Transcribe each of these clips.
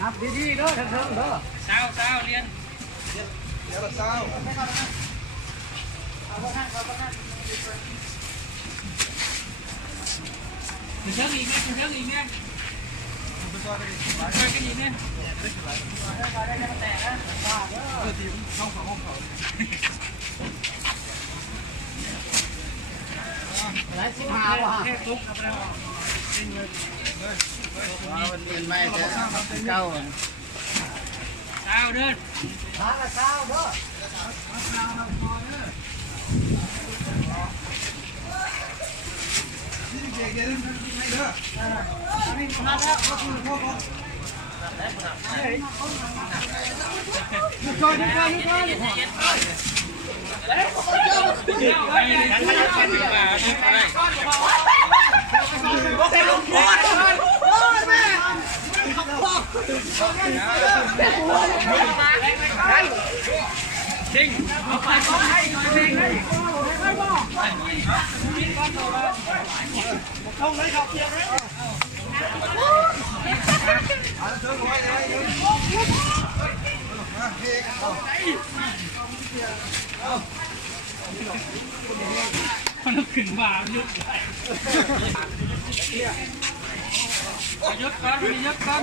นับดีๆเด้อเถิงเด้อเศร้าเรียนเดี๋ยวเศร้าถึงเชิงอีกเนี่ยถึงเชิงอีกเนี่ยช่วยกันอีกเนี่ยแต่นะทีมเข้าห้องเขาอะไรสิบห้าว่ะแค่ตุ๊กเอาไปแล้วมันเรียนไม่แต่เก้าเดินทางละเก้าเด้อเด็กเดินไม่เด้อนี่มาแล้วก็คือพ่อพ่อช่วยจริงเอาไปก็ให้เพลงให้ต้องเลยครับเพียงเลยคนนึกถึงบ่ายุดยุดก่อนยุดก่อน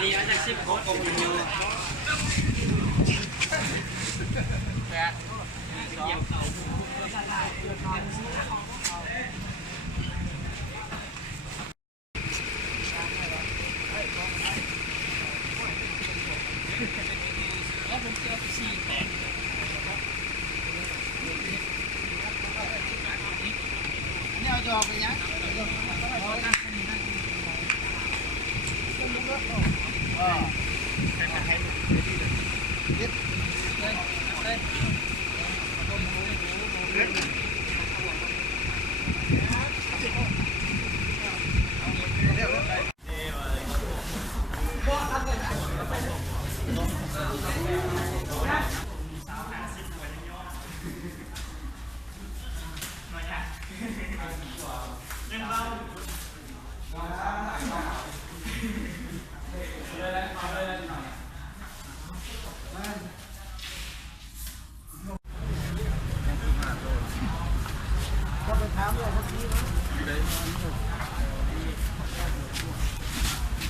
ดีอาจจะซิบของผมอยู่นี่เอาจอกไปยัง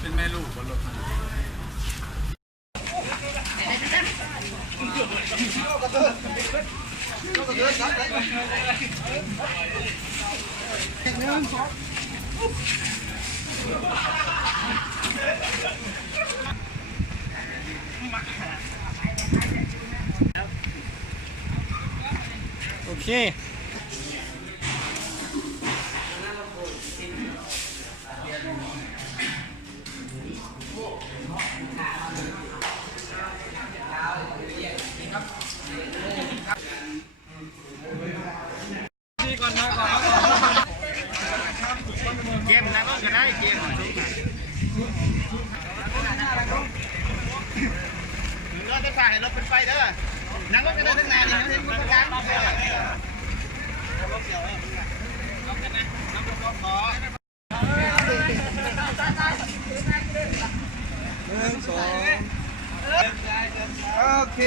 เป็นแม่ลูกบนรถโอเคเกมนะก็ได้เกมเราจะถ่ายรถเป็นไฟเด้อนั่งรถกันได้ทั้งนานนี่เห็นมันกลางรถเดียวน้องกันนะน้องก็ขอ1 2โอเค